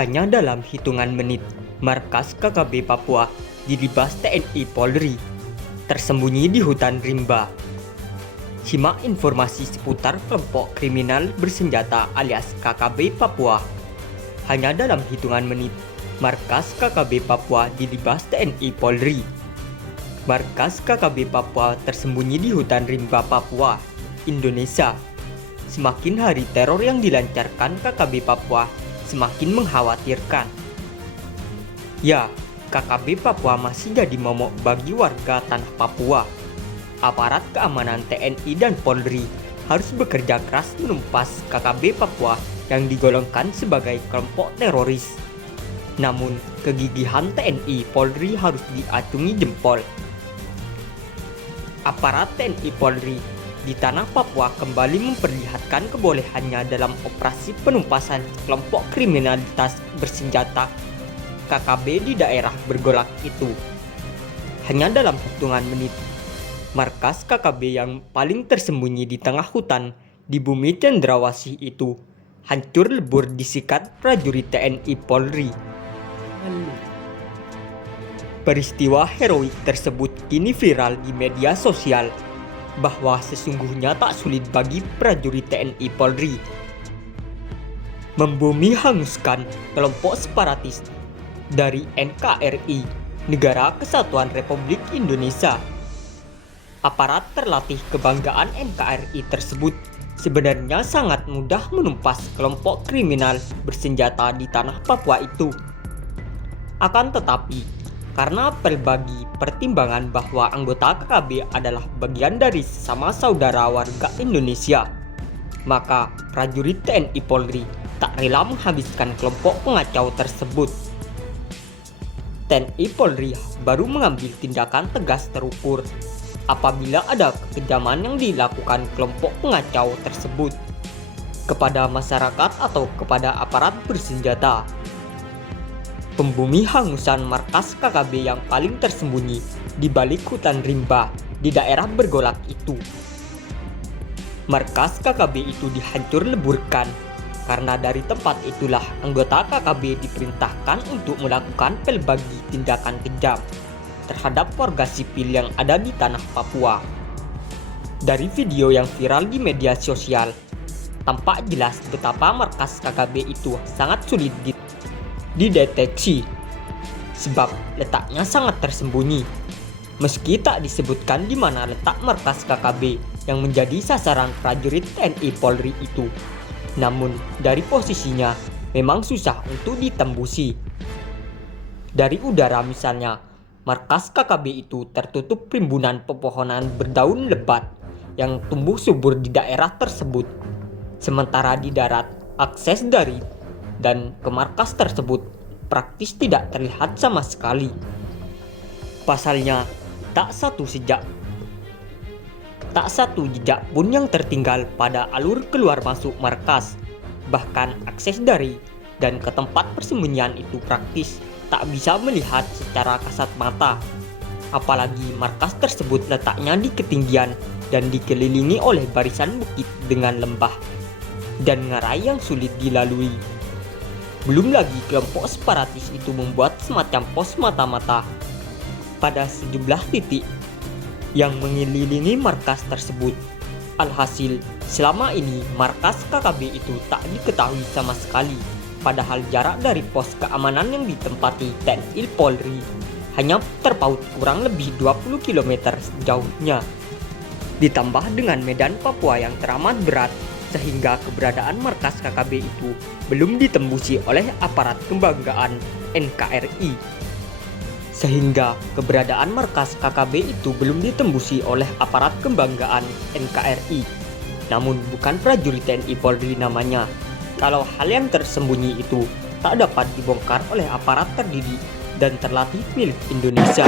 Hanya dalam hitungan menit, markas KKB Papua dilibas TNI Polri, tersembunyi di hutan rimba. Simak informasi seputar kelompok kriminal bersenjata alias KKB Papua. Hanya dalam hitungan menit, markas KKB Papua dilibas TNI Polri. Markas KKB Papua tersembunyi di hutan rimba Papua, Indonesia. Semakin hari teror yang dilancarkan KKB Papua semakin mengkhawatirkan. Ya, KKB Papua masih jadi momok bagi warga tanah Papua. Aparat keamanan TNI dan Polri harus bekerja keras menumpas KKB Papua yang digolongkan sebagai kelompok teroris. Namun, kegigihan TNI Polri harus diacungi jempol. Aparat TNI Polri di tanah Papua kembali memperlihatkan kebolehannya dalam operasi penumpasan kelompok kriminalitas bersenjata KKB di daerah bergolak itu. Hanya dalam hitungan menit, markas KKB yang paling tersembunyi di tengah hutan di bumi cendrawasih itu hancur lebur disikat prajurit TNI Polri. Peristiwa heroik tersebut kini viral di media sosial, bahwa sesungguhnya tak sulit bagi prajurit TNI Polri membumi hanguskan kelompok separatis dari NKRI, Negara Kesatuan Republik Indonesia. Aparat terlatih kebanggaan NKRI tersebut sebenarnya sangat mudah menumpas kelompok kriminal bersenjata di tanah Papua itu. Akan tetapi, karena berbagai pertimbangan bahwa anggota KKB adalah bagian dari sesama saudara warga Indonesia, maka prajurit TNI Polri tak rela menghabiskan kelompok pengacau tersebut. TNI Polri baru mengambil tindakan tegas terukur apabila ada kekejaman yang dilakukan kelompok pengacau tersebut kepada masyarakat atau kepada aparat bersenjata. Pembumi hangusan markas KKB yang paling tersembunyi di balik hutan rimba di daerah bergolak itu. Markas KKB itu dihancur leburkan karena dari tempat itulah anggota KKB diperintahkan untuk melakukan pelbagai tindakan kejam terhadap warga sipil yang ada di tanah Papua. Dari video yang viral di media sosial, tampak jelas betapa markas KKB itu sangat sulit dideteksi sebab letaknya sangat tersembunyi. Meski tak disebutkan di mana letak markas KKB yang menjadi sasaran prajurit TNI Polri itu, namun dari posisinya memang susah untuk ditembusi. Dari udara misalnya, markas KKB itu tertutup rimbunan pepohonan berdaun lebat yang tumbuh subur di daerah tersebut. Sementara di darat, akses dari dan ke markas tersebut praktis tidak terlihat sama sekali. Pasalnya, tak satu jejak pun yang tertinggal pada alur keluar masuk markas. Bahkan akses dari dan ke tempat persembunyian itu praktis tak bisa melihat secara kasat mata. Apalagi markas tersebut letaknya di ketinggian dan dikelilingi oleh barisan bukit dengan lembah dan ngarai yang sulit dilalui. Belum lagi kelompok separatis itu membuat semacam pos mata-mata pada sejumlah titik yang mengelilingi markas tersebut. Alhasil, selama ini markas KKB itu tak diketahui sama sekali, padahal jarak dari pos keamanan yang ditempati TNI Polri hanya terpaut kurang lebih 20 km jauhnya. Ditambah dengan medan Papua yang teramat berat, sehingga keberadaan markas KKB itu belum ditembusi oleh aparat kebanggaan NKRI. Namun bukan prajurit TNI Polri namanya. Kalau hal yang tersembunyi itu tak dapat dibongkar oleh aparat terdidik dan terlatih milik Indonesia.